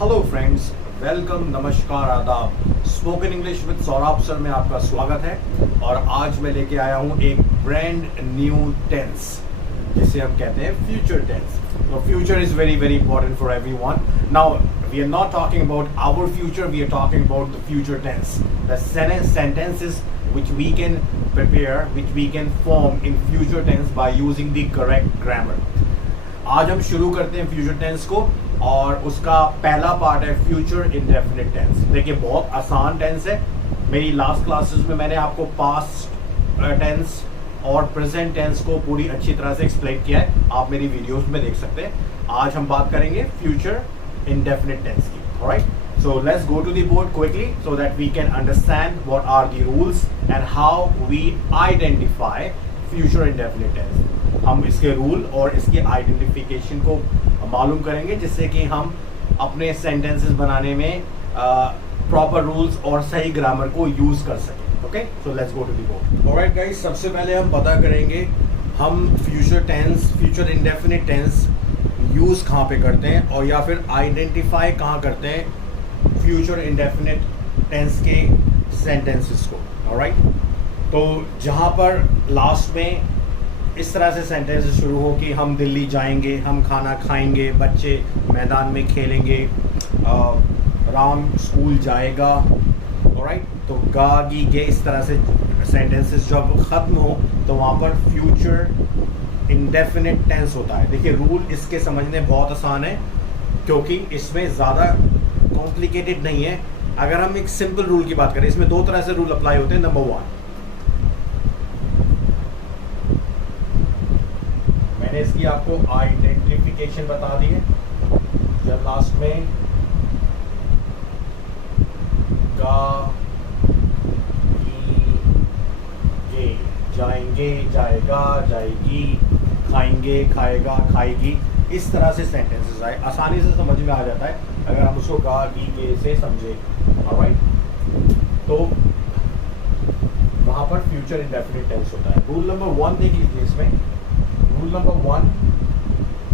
Hello friends, welcome, नमस्कार, आदाब। Spoken English with Saurabh sir में आपका स्वागत है। और आज मैं लेके आया हूँ एक ब्रांड न्यू टेंस जिसे हम कहते हैं फ्यूचर टेंस। तो future is very very important for everyone. Now we are not talking about our future, we are talking about the future tense, the sentences which we can prepare, which we can form in future tense by using the correct grammar। आज हम शुरू करते हैं future tense को और उसका पहला part है फ्यूचर इंडेफिनिट टेंस। देखिए बहुत आसान टेंस है। मेरी लास्ट क्लासेस में मैंने आपको पास्ट टेंस और प्रेजेंट टेंस को पूरी अच्छी तरह से एक्सप्लेन किया है, आप मेरी वीडियोस में देख सकते हैं। आज हम बात करेंगे फ्यूचर इंडेफिनिट टेंस की। Alright, so let's go to the board quickly so that we can understand what are the rules and how we identify future indefinite tense। हम इसके रूल और इसके आइडेंटिफिकेशन को मालूम करेंगे जिससे कि हम अपने सेंटेंसेस बनाने में प्रॉपर रूल्स और सही ग्रामर को यूज कर सकें। Okay, so let's go to the board. Alright guys, सबसे पहले हम पता करेंगे हम future tense, future indefinite tense use कहाँ पे करते हैं और या फिर आइडेंटिफाई कहाँ करते हैं फ्यूचर इंडेफिनिट टेंस के सेंटेंसेस को। ऑलराइट, तो जहाँ पर लास्ट में इस तरह से सेंटेंसेस शुरू हो कि हम दिल्ली जाएंगे, हम खाना खाएंगे, बच्चे मैदान में खेलेंगे, राम स्कूल जाएगा। ऑलराइट, तो गा गी गे इस तरह से सेंटेंसेस जब ख़त्म हो तो वहाँ पर फ्यूचर इंडेफिनिट टेंस होता है। देखिए रूल इसके समझने बहुत आसान है क्योंकि इसमें ज़्यादा कॉम्प्लिकेटेड नहीं है। अगर हम एक सिंपल रूल की बात करें, इसमें दो तरह से रूल अप्लाई होते हैं। नंबर वन, मैंने इसकी आपको आइडेंटिफिकेशन बता दी है। जब लास्ट में गा गे, जाएंगे, जाएगा, जाएगी, खाएंगे, खाएगा, खाएगी, इस तरह से सेंटेंसेस आए, आसानी से समझ में आ जाता है अगर हम उसको गा गी गे से समझे। ऑलराइट, तो वहां पर फ्यूचर इंडेफिनिट टेंस होता है। रूल नंबर वन देख लीजिए इसमें। रूल नंबर वन,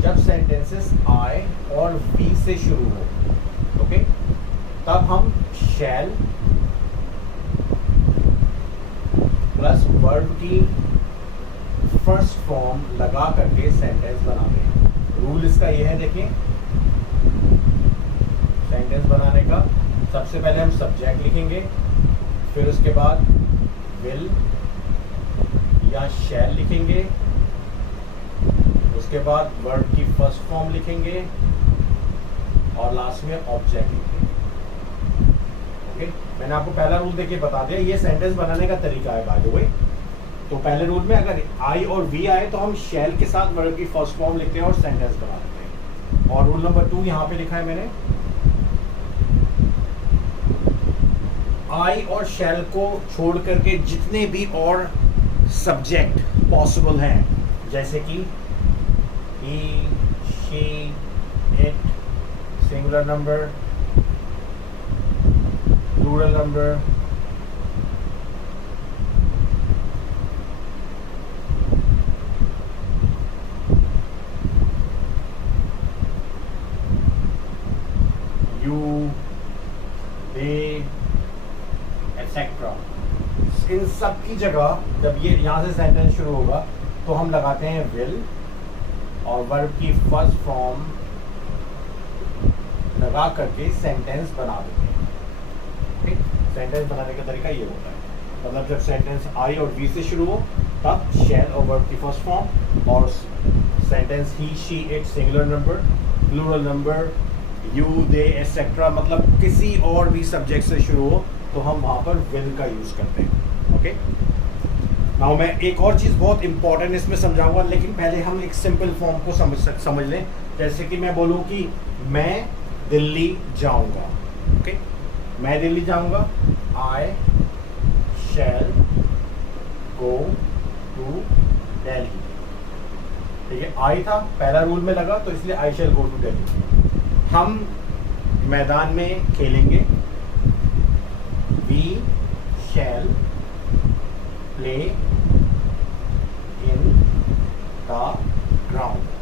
जब सेंटेंसेस आए और वी से शुरू हो, ओके, तब हम शैल प्लस वर्ब की फर्स्ट फॉर्म लगा करके सेंटेंस बनाते हैं। रूल इसका यह है, देखिए सेंटेंस बनाने का सबसे पहले हम सब्जेक्ट लिखेंगे, फिर उसके बाद विल या शैल लिखेंगे, उसके बाद वर्ब की फर्स्ट फॉर्म लिखेंगे और लास्ट में ऑब्जेक्ट लिखेंगे। ओके, मैंने आपको पहला रूल देखिए बता दिया, ये सेंटेंस बनाने का तरीका है बाय द वे। तो पहले रूल में अगर आई और वी आए तो हम शैल के साथ वर्ब की फर्स्ट फॉर्म लिखते हैं और सेंटेंस बना देते हैं। और रूल नंबर टू यहाँ पे लिखा है मैंने, आई और शैल को छोड़ करके जितने भी और सब्जेक्ट पॉसिबल हैं, जैसे कि he, she, it, singular number, plural number, you, they, etc. इन सब की जगह जब ये यहाँ से सेंटेंस शुरू होगा तो हम लगाते हैं will और वर्ब की फर्स्ट फॉर्म लगा करके सेंटेंस बना देते हैं। ठीक, सेंटेंस बनाने का तरीका ये होता है। मतलब जब सेंटेंस आई और वी से शुरू हो तब शैल और वर्ब की फर्स्ट फॉर्म, और sentence he, she, it, singular number, plural number, you, they, etcetera, मतलब किसी और भी सब्जेक्ट से शुरू हो तो हम वहाँ पर विल का यूज़ करते हैं। ओके, नाउ मैं एक और चीज़ बहुत इंपॉर्टेंट इसमें समझाऊंगा, लेकिन पहले हम एक सिंपल फॉर्म को समझ लें। जैसे कि मैं बोलूँ कि मैं दिल्ली जाऊंगा। ओके, मैं दिल्ली जाऊंगा, आई शैल गो टू दिल्ली। ठीक है, आई था, पहला रूल में लगा तो इसलिए आई शैल गो टू दिल्ली। हम मैदान में खेलेंगे, we shall play in the ground.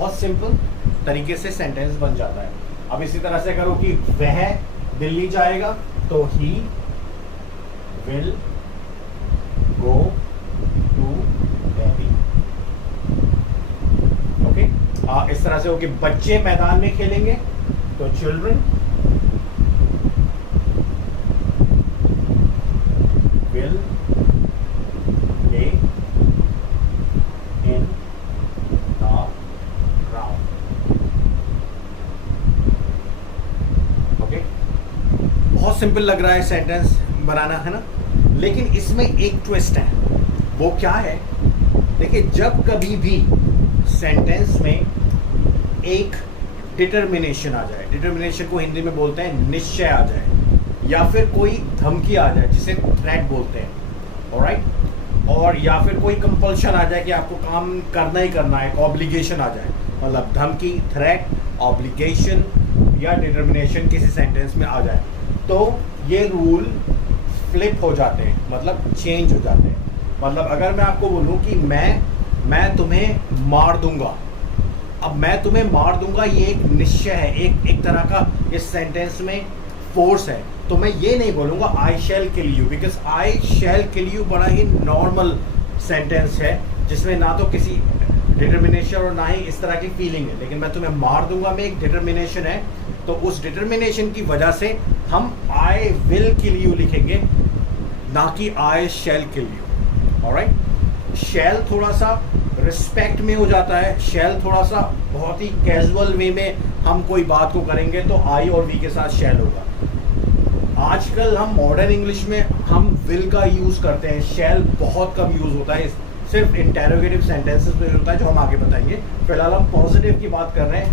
बहुत सिंपल तरीके से सेंटेंस बन जाता है। अब इसी तरह से करो कि वह दिल्ली जाएगा, तो he will go to Delhi. Okay, इस तरह से हो कि बच्चे मैदान में खेलेंगे, तो children will play in the ground. Okay, बहुत सिंपल लग रहा है सेंटेंस बनाना, है ना, लेकिन इसमें एक ट्विस्ट है। वो क्या है? देखिए, जब कभी भी सेंटेंस में एक डिटर्मिनेशन आ जाए, डिटर्मिनेशन को हिंदी में बोलते हैं निश्चय आ जाए, या फिर कोई धमकी आ जाए जिसे थ्रेट बोलते हैं, ऑलराइट, और या फिर कोई कंपल्शन आ जाए कि आपको काम करना ही करना है, एक ऑब्लिगेशन आ जाए, मतलब धमकी, थ्रेट, ऑब्लिगेशन या डिटर्मिनेशन किसी सेंटेंस में आ जाए, तो ये रूल फ्लिप हो जाते हैं, मतलब चेंज हो जाते हैं। मतलब अगर मैं आपको बोलूं कि मैं तुम्हें मार दूंगा, अब मैं तुम्हें मार दूंगा ये एक निश्चय है, एक तरह का इस सेंटेंस में फोर्स है, तो मैं ये नहीं बोलूंगा I shall kill you, because I shall kill you बड़ा ही नॉर्मल सेंटेंस है जिसमें ना तो किसी डिटर्मिनेशन और ना ही इस तरह की फीलिंग है। लेकिन मैं तुम्हें मार दूंगा में एक डिटर्मिनेशन है, तो उस डिटर्मिनेशन की वजह से हम आई विल किल यू लिखेंगे, ना कि आई शैल किल यू। ऑलराइट, शैल थोड़ा सा रिस्पेक्ट में हो जाता है, शैल थोड़ा सा बहुत ही कैजुअल वे में हम कोई बात को करेंगे तो आई और वी के साथ शैल होगा। आजकल हम मॉडर्न इंग्लिश में हम विल का यूज़ करते हैं, शैल बहुत कम यूज़ होता है, सिर्फ इंटेरोगेटिव सेंटेंसेस में होता है, जो हम आगे बताएंगे। फिलहाल हम पॉजिटिव की बात कर रहे हैं,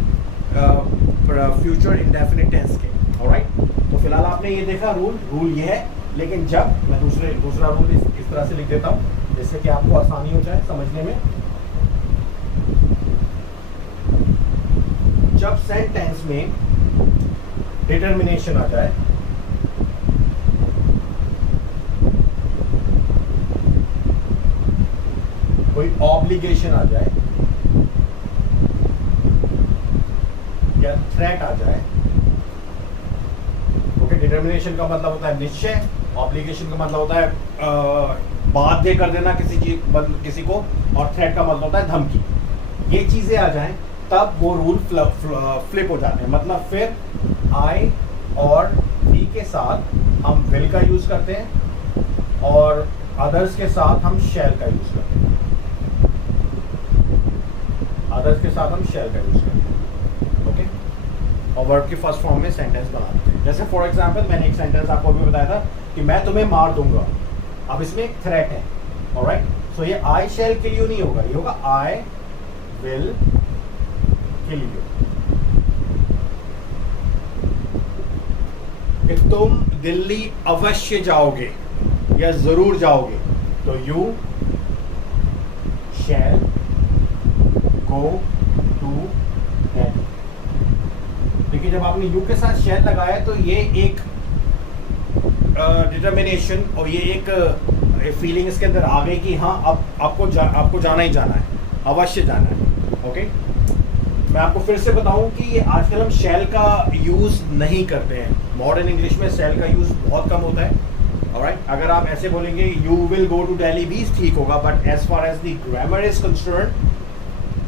फ्यूचर इंडेफिनिट टेंस के। ऑलराइट, तो फिलहाल आपने ये देखा रूल ये है, लेकिन जब मैं दूसरा रूल इस तरह से लिख देता हूँ जिससे कि आपको आसानी हो जाए समझने में। जब सेंटेंस में डिटर्मिनेशन आ जाए, कोई ऑब्लिगेशन आ जाए या थ्रेट आ जाए, ओके, डिटर्मिनेशन का मतलब होता है निश्चय, ऑब्लिगेशन का मतलब होता है बाध्य कर देना किसी को, और थ्रेट का मतलब होता है धमकी। ये चीजें आ जाएं तब वो रूल फ्लिप हो जाते हैं, मतलब फिर आई और वी के साथ हम विल का यूज करते हैं और अदर्स के साथ हम शैल का यूज करते हैं, अदर्स के साथ हम शैल का यूज करते हैं। ओके, और वर्ब की फर्स्ट फॉर्म में सेंटेंस बनाते हैं। जैसे फॉर एग्जांपल मैंने एक सेंटेंस आपको अभी बताया था कि मैं तुम्हें मार दूंगा, अब इसमें एक थ्रेट है, ऑलराइट, सो ये आई शैल किल यू नहीं होगा, ये होगा आई विल किल यू। तुम दिल्ली अवश्य जाओगे या जरूर जाओगे, तो you shall go to Delhi. देखिए, जब आपने यू के साथ शैल लगाया तो ये एक डिटर्मिनेशन और ये एक फीलिंग इसके अंदर आ गई कि हाँ अब आपको जाना ही जाना है, अवश्य जाना है। ओके, मैं आपको फिर से बताऊं कि ये आजकल हम शैल का यूज़ नहीं करते हैं, मॉडर्न इंग्लिश में शैल का यूज़ बहुत कम होता है। ऑलराइट, अगर आप ऐसे बोलेंगे you will go to Delhi भी ठीक होगा, but as far as the grammar is concern,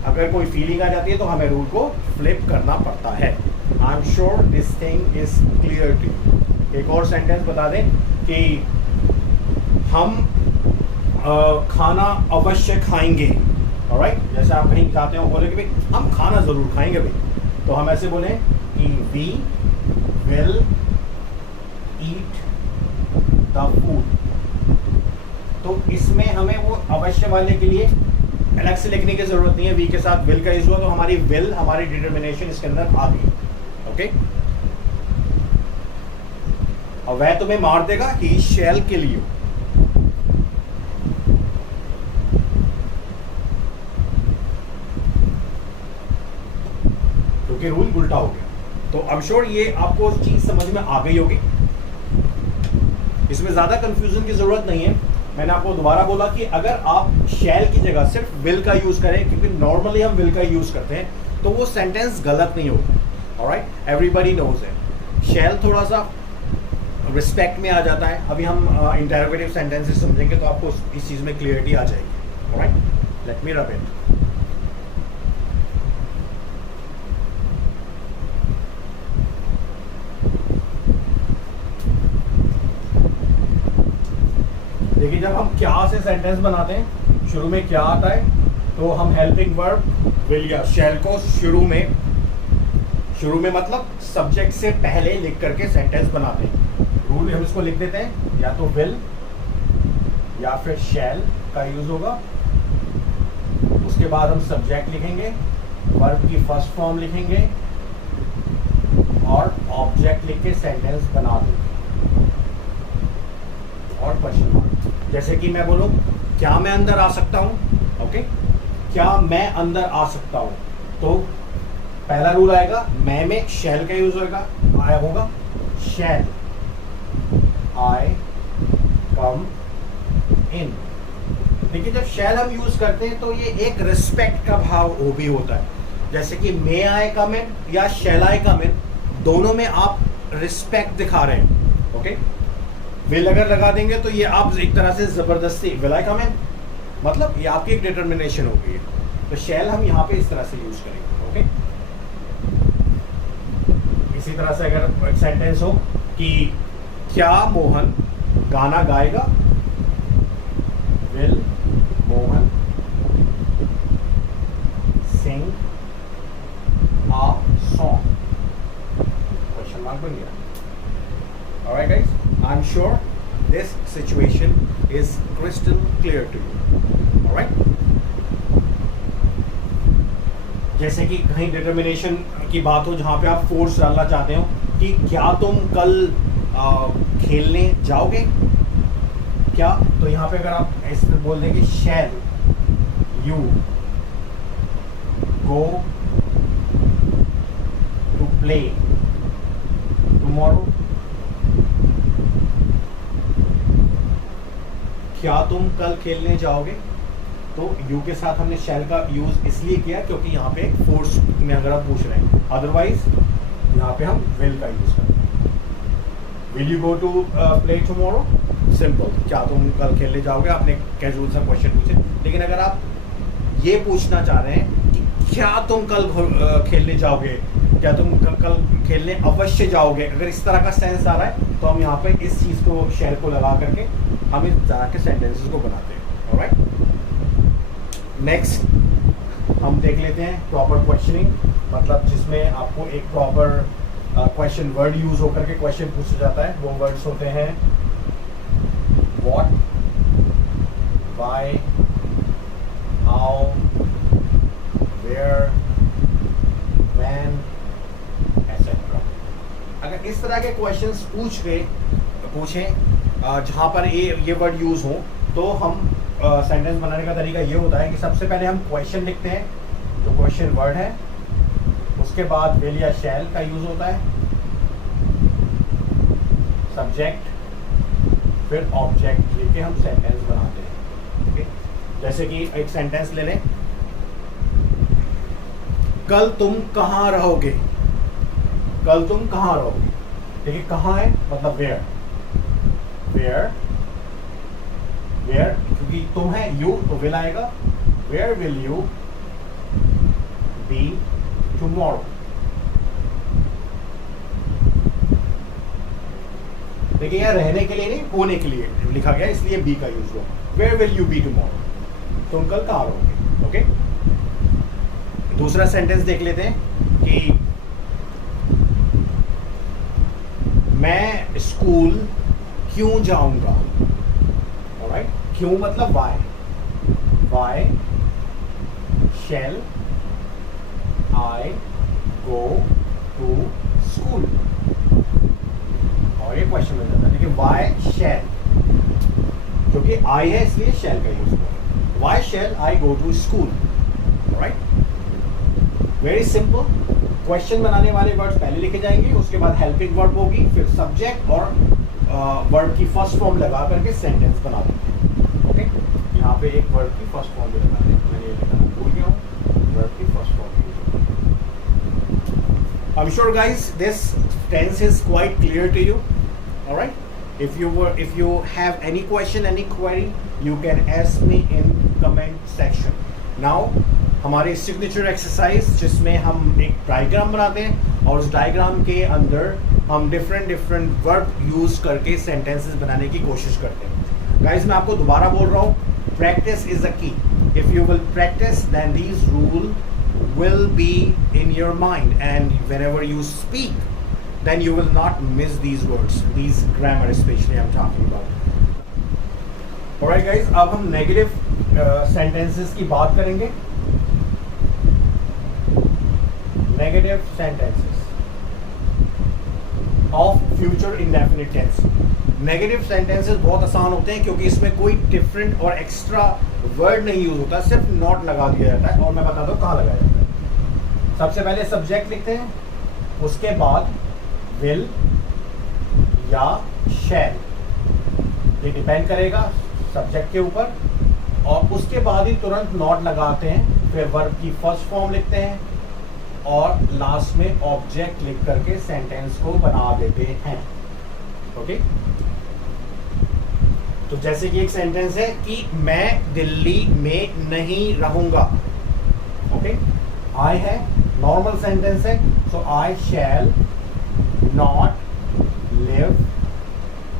अगर कोई फीलिंग आ जाती है तो हमें रूल को फ्लिप करना पड़ता है। I am sure this thing is clear to you. एक और सेंटेंस बता दें कि हम खाना अवश्य खाएंगे, ऑलराइट, जैसे आप कहीं जाते हो बोले कि भाई हम खाना ज़रूर खाएंगे भाई, तो हम ऐसे बोलें कि we will eat the food. तो इसमें हमें वो अवश्य वाले के लिए अलग से लिखने की जरूरत नहीं है, वी के साथ विल का यूज हुआ तो हमारी विल, हमारी डिटर्मिनेशन इसके अंदर आ गई। ओके, और वह तुम्हें मार देगा, ही शैल किल यू। क्योंकि रूल उल्टा हो गया। तो आई एम श्योर ये आपको चीज समझ में आ गई होगी, इसमें ज्यादा कंफ्यूजन की जरूरत नहीं है। मैंने आपको दोबारा बोला कि अगर आप शैल की जगह सिर्फ विल का यूज करें, क्योंकि नॉर्मली हम विल का यूज करते हैं, तो वो सेंटेंस गलत नहीं होगा। Alright, everybody knows it. Shall थोड़ा सा रिस्पेक्ट में आ जाता है। अभी हम इंटरोगेटिव सेंटेंसेस समझेंगे तो आपको इस चीज़ में क्लियरिटी आ जाएगी। Alright, let me rub it. देखिए, जब हम क्या से सेंटेंस बनाते हैं, शुरू में क्या आता है, तो हम हेल्पिंग वर्ब विल या शैल को शुरू में मतलब सब्जेक्ट से पहले लिख करके सेंटेंस बनाते हैं। रूल हम इसको लिख देते हैं, या तो विल या फिर शैल का यूज होगा। उसके बाद हम सब्जेक्ट लिखेंगे, वर्ब की फर्स्ट फॉर्म लिखेंगे और ऑब्जेक्ट लिख के सेंटेंस बना देंगे और क्वेश्चन मार्क। जैसे कि मैं बोलूं, क्या मैं अंदर आ सकता हूं? ओके, क्या मैं अंदर आ सकता हूं, तो पहला रूल आएगा, मैं में शैल का यूज होगा शैल आई कम इन। देखिए, जब शैल हम यूज करते हैं तो ये एक रिस्पेक्ट का भाव वो भी होता है। जैसे कि मे आई कम इन या शैल आई कम इन, दोनों में आप रिस्पेक्ट दिखा रहे हैं। ओके, विल अगर लगा देंगे तो ये आप एक तरह से जबरदस्ती, विल आई कम इन मतलब ये आपकी एक डिटर्मिनेशन हो गई है। तो शैल हम यहाँ पे इस तरह से यूज करेंगे। ओके, इसी तरह से अगर एक सेंटेंस हो कि क्या मोहन गाना गाएगा, will Mohan sing a song, question mark बन गया। Alright guys, I'm sure this situation is crystal clear to you. Alright? जैसे कि कहीं डिटर्मिनेशन की बात हो जहाँ पे आप फोर्स डालना चाहते हो कि क्या तुम कल खेलने जाओगे क्या, तो यहाँ पे अगर आप ऐसे बोल दें कि shall you go to play tomorrow, क्या तुम कल खेलने जाओगे, तो यू के साथ हमने शैल का यूज इसलिए किया क्योंकि यहाँ पे फोर्स में अगर आप पूछ रहे हैं, अदरवाइज यहाँ पे हम विल का यूज करते हैं। Will you go to play tomorrow, simple, क्या तुम कल खेलने जाओगे, आपने कैजुअल सा क्वेश्चन पूछे। लेकिन अगर आप ये पूछना चाह रहे हैं कि क्या तुम कल खेलने जाओगे, क्या तुम कल खेलने अवश्य जाओगे, अगर इस तरह का सेंस आ रहा है तो हम यहाँ पे इस चीज़ को शैल को लगा करके हम इस तरह के सेंटेंसेस को बनाते हैं। ऑलराइट, नेक्स्ट हम देख लेते हैं प्रॉपर क्वेश्चनिंग, मतलब जिसमें आपको एक प्रॉपर क्वेश्चन वर्ड यूज होकर के क्वेश्चन पूछा जाता है। वो वर्ड्स होते हैं what, why, how, where, when, etcetera. अगर इस तरह के क्वेश्चंस पूछें जहाँ पर ये वर्ड यूज हो, तो हम सेंटेंस बनाने का तरीका ये होता है कि सबसे पहले हम क्वेश्चन लिखते हैं, जो क्वेश्चन वर्ड है, उसके बाद विल या शैल का यूज होता है, सब्जेक्ट, फिर ऑब्जेक्ट लेके हम सेंटेंस बनाते हैं। ओके, जैसे कि एक सेंटेंस ले लें, कल तुम कहाँ रहोगे, कल तुम कहाँ रहोगे। देखिए, कहाँ है मतलब वेयर, वेयर, वेयर क्योंकि तुम है यू तो विल आएगा, where will you be tomorrow. देखिए, यहाँ रहने के लिए नहीं, होने के लिए लिखा गया, इसलिए बी का यूज हुआ। Where will you be tomorrow, तुम कल कहाँ रहोगे। ओके, दूसरा सेंटेंस देख लेते हैं कि मैं स्कूल क्यों जाऊंगा। ऑलराइट, क्यों मतलब why, why shall I go to school, और ये क्वेश्चन मिल जाता है। देखिए, वाई शैल, क्योंकि आई है इसलिए शैल का यूज हुआ। Why shall I go to school. Alright, very simple. Question बनाने वाले वर्ड्स पहले लिखे जाएंगे, उसके बाद हेल्पिंग वर्ब होगी, फिर सब्जेक्ट और वर्ड की फर्स्ट फॉर्म लगा करके सेंटेंस बना देते हैं। ओके, यहाँ पे एक वर्ड की फर्स्ट फॉर्म भी लगा दें, मैंने ये लिखना भूल गया हूँ, वर्ड की first form. I'm sure guys this tense is quite clear to you. All right, if you have any question, any query, you can ask me in comment section. Now हमारी सिग्नेचर एक्सरसाइज जिसमें हम एक diagram बनाते हैं और उस diagram के अंदर हम डिफरेंट वर्ब यूज करके सेंटेंसेस बनाने की कोशिश करते हैं. गाइस मैं आपको दोबारा बोल रहा हूँ, practice is the key. If you will practice then these rule will be in your mind, and whenever you speak then you will not miss these words, these grammar especially I'm talking about. Alright guys, अब हम negative sentences की बात करेंगे. Negative sentences of future indefinite tense. Negative sentences बहुत आसान होते हैं क्योंकि इसमें कोई डिफरेंट और एक्स्ट्रा वर्ड नहीं यूज होता, सिर्फ नॉट लगा दिया जाता है. और मैं बताता हूँ कहाँ लगाया जाता है. सबसे पहले सब्जेक्ट लिखते हैं, उसके बाद विल या शैल, ये डिपेंड करेगा सब्जेक्ट के ऊपर, और उसके बाद ही तुरंत नॉट लगाते हैं. फिर वर्ब की फर्स्ट फॉर्म लिखते हैं और लास्ट में ऑब्जेक्ट लिख करके सेंटेंस को बना देते हैं. ओके तो जैसे कि एक सेंटेंस है कि मैं दिल्ली में नहीं रहूंगा. ओके आई है, नॉर्मल सेंटेंस है, so I shall not live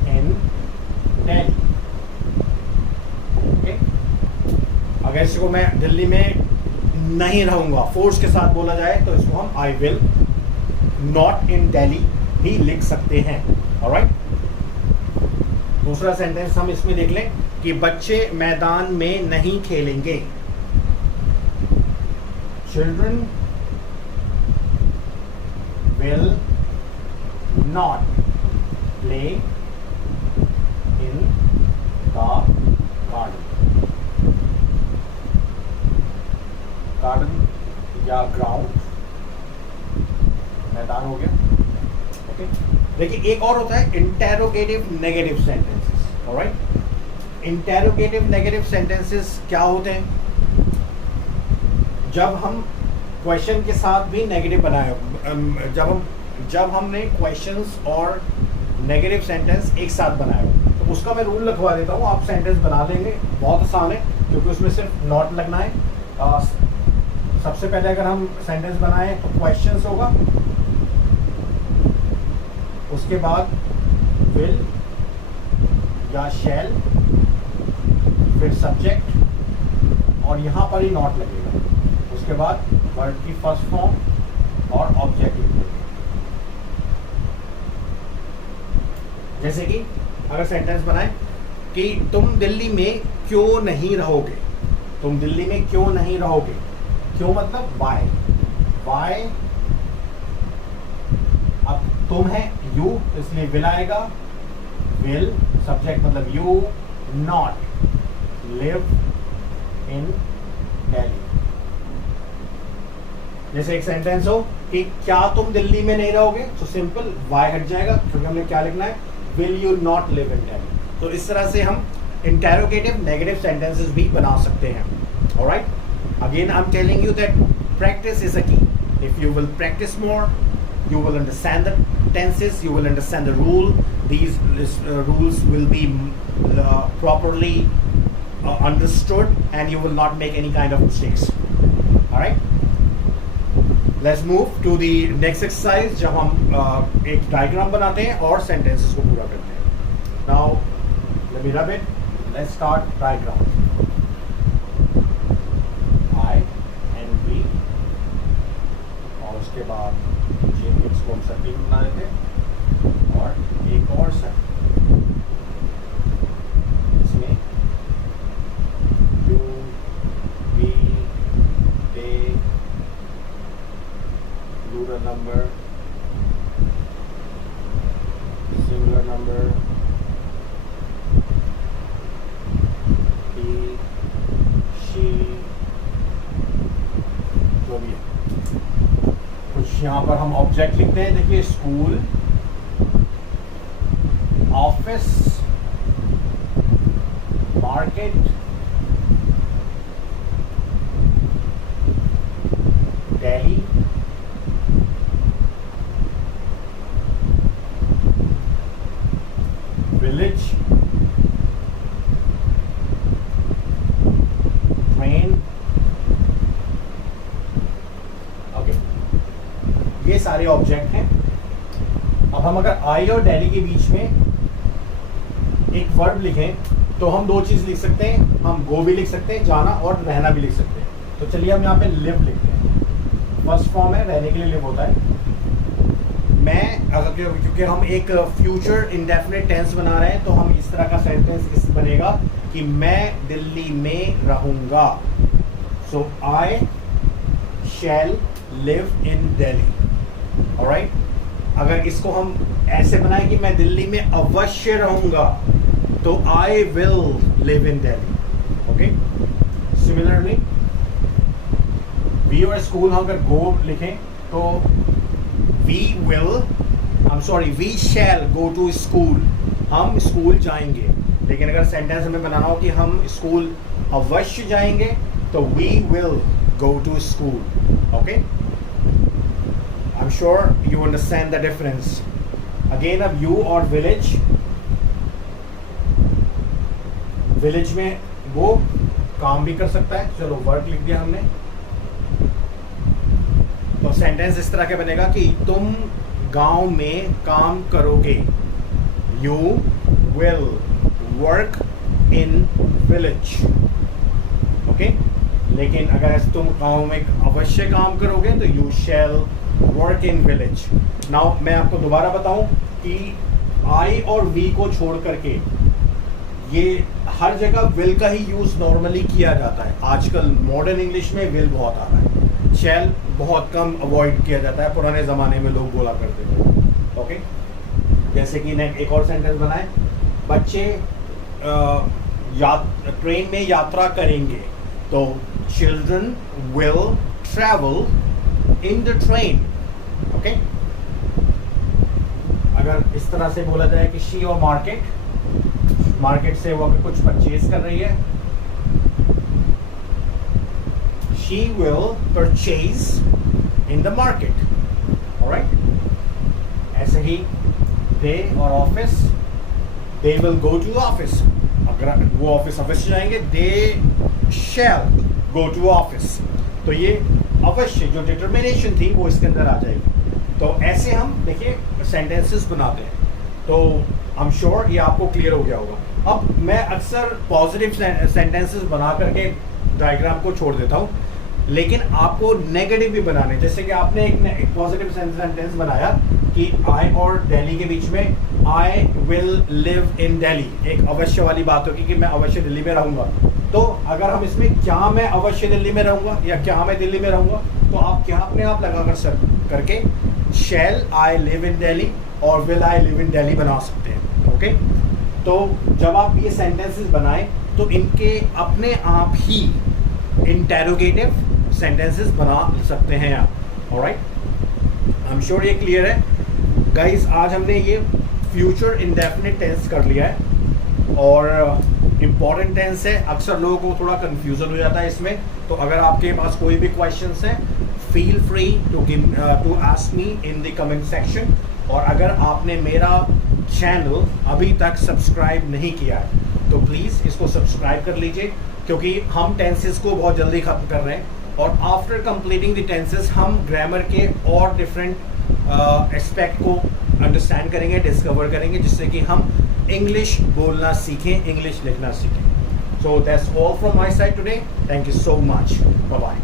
in Delhi. Okay अगर इसको मैं दिल्ली में नहीं रहूंगा फोर्स के साथ बोला जाए तो इसको हम I will not in Delhi भी लिख सकते हैं. ऑलराइट, दूसरा सेंटेंस हम इसमें देख लें कि बच्चे मैदान में नहीं खेलेंगे. Children will not play in the garden. Garden या ग्राउंड, मैदान हो गया. ओके देखिए एक और होता है interrogative negative sentences. Alright, interrogative negative sentences क्या होते हैं? जब हम क्वेश्चन के साथ भी नेगेटिव बनाए, जब हमने क्वेश्चंस और नेगेटिव सेंटेंस एक साथ बनाए हो तो उसका मैं रूल लिखवा देता हूँ, आप सेंटेंस बना लेंगे. बहुत आसान है क्योंकि उसमें सिर्फ नॉट लगना है. सबसे पहले अगर हम सेंटेंस बनाएं तो क्वेश्चंस होगा, उसके बाद विल या शैल, फिर सब्जेक्ट और यहाँ पर ही नॉट लगेगा. उसके बाद वर्ड की फर्स्ट फॉर्म और ऑब्जेक्ट लिखेंगे. जैसे कि अगर सेंटेंस बनाए कि तुम दिल्ली में क्यों नहीं रहोगे. तुम दिल्ली में क्यों नहीं रहोगे, क्यों मतलब वाई. वाई अब तुम है यू, इसलिए विल आएगा. विल सब्जेक्ट मतलब you not live in Delhi. जैसे एक सेंटेंस हो कि क्या तुम दिल्ली में नहीं रहोगे, तो सिंपल वाई हट जाएगा क्योंकि हमने क्या लिखना है, will you not live in Delhi. तो इस तरह से हम इंटेरोगेटिव नेगेटिव सेंटेंसेस भी बना सकते हैं. Alright, again I am telling you that practice is a key. If you will practice more, you will understand the tenses, you will understand the rule. These rules will be properly understood and you will not make any kind of mistakes. Alright, let's move to the next exercise जब हम एक diagram बनाते हैं और sentences को पूरा करते हैं. Now let me rub it. Let's start diagram. उसके बाद इसको हम सर्किल बना लेते हैं और एक और सर्किल, इसमें you we they plural number, singular number, he she, जो भी है. यहाँ पर हम ऑब्जेक्ट लिखते हैं. देखिए स्कूल, ऑफिस, मार्केट, दिल्ली, ये सारे ऑब्जेक्ट हैं। अब हम अगर आई और दिल्ली के बीच में एक वर्ब लिखें तो हम दो चीज़ लिख सकते हैं, हम गो भी लिख सकते हैं, जाना, और रहना भी लिख सकते हैं। तो चलिए हम यहाँ पे लिव लिखते हैं। फर्स्ट फॉर्म है, रहने के लिए लिव होता है। मैं अगर क्योंकि हम एक फ्यूचर इंडेफिनिट टेंस बना रहे हैं तो हम इस तरह का सेंटेंस बनेगा कि मैं दिल्ली में रहूँगा। सो I shell live in Delhi. Alright, अगर इसको हम ऐसे बनाएं कि मैं दिल्ली में अवश्य रहूँगा तो I will live in Delhi. Okay, similarly we और स्कूल हम अगर गो लिखें तो we shall go to school, हम स्कूल जाएंगे। लेकिन अगर सेंटेंस हमें बनाना हो कि हम स्कूल अवश्य जाएंगे तो we will go to school. Okay, I am sure you understand the difference. Again, अब यू और विलेज, विलेज में वो काम भी कर सकता है। चलो वर्क लिख दिया हमने, तो सेंटेंस इस तरह के बनेगा कि तुम गांव में काम करोगे। You will work in village. Okay, लेकिन अगर तुम गांव में अवश्य काम करोगे तो you shell work in village. Now मैं आपको दोबारा बताऊं कि आई और वी को छोड़ करके ये हर जगह विल का ही यूज नॉर्मली किया जाता है। आजकल मॉडर्न इंग्लिश में विल बहुत आ रहा है, शैल बहुत कम अवॉइड किया जाता है। पुराने ज़माने में लोग बोला करते थे। ओके, जैसे कि एक और सेंटेंस बनाए, बच्चे ट्रेन में यात्रा करेंगे तो children will travel in the train. Okay, अगर इस तरह से बोला जाए कि शी और मार्केट से वो अगर कुछ परचेज कर रही है, she will purchase in the market. Alright? ऐसे ही they और office, they will go to office. अगर वो ऑफिस अवश्य जाएंगे, they shall go to office. तो ये अवश्य जो डिटर्मिनेशन थी वो इसके अंदर आ जाएगी। तो ऐसे हम देखिए सेंटेंसेस बनाते हैं। तो आई एम श्योर ये आपको क्लियर हो गया होगा। अब मैं अक्सर पॉजिटिव सेंटेंसेस बना करके डायग्राम को छोड़ देता हूँ, लेकिन आपको नेगेटिव भी बनाने, जैसे कि आपने एक पॉजिटिव सेंटेंस बनाया कि आई और दिल्ली के बीच में आई विल लिव इन दिल्ली, एक अवश्य वाली बात होगी कि मैं अवश्य दिल्ली में रहूँगा। तो अगर हम इसमें क्या मैं अवश्य दिल्ली में रहूँगा या क्या मैं दिल्ली में रहूँगा, तो आप क्या अपने आप लगा करके शैल आई लिव इन दिल्ली और will I live in Delhi बना सकते हैं। ओके, तो जब आप ये सेंटेंसेस बनाएं तो इनके अपने आप ही इंटेरोगेटिव सेंटेंसेस बना सकते हैं आप। ऑलराइट, आई एम श्योर ये क्लियर है गाइस। आज हमने ये फ्यूचर इंडेफिनिट टेंस कर लिया है और इम्पॉर्टेंट टेंस है। अक्सर लोगों को थोड़ा कंफ्यूजन हो जाता है इसमें। तो अगर आपके पास कोई भी क्वेश्चंस हैं, feel free to ask me in the comment section. और अगर आपने मेरा चैनल अभी तक सब्सक्राइब नहीं किया है तो प्लीज़ इसको सब्सक्राइब कर लीजिए, क्योंकि हम टेंसेस को बहुत जल्दी ख़त्म कर रहे हैं और आफ्टर कंप्लीटिंग द टेंसेस हम ग्रामर के और डिफरेंट एस्पेक्ट को अंडरस्टैंड करेंगे, डिस्कवर करेंगे, जिससे कि हम इंग्लिश बोलना सीखें, इंग्लिश लिखना सीखें। So that's all from my side today. Thank you so much. Bye bye.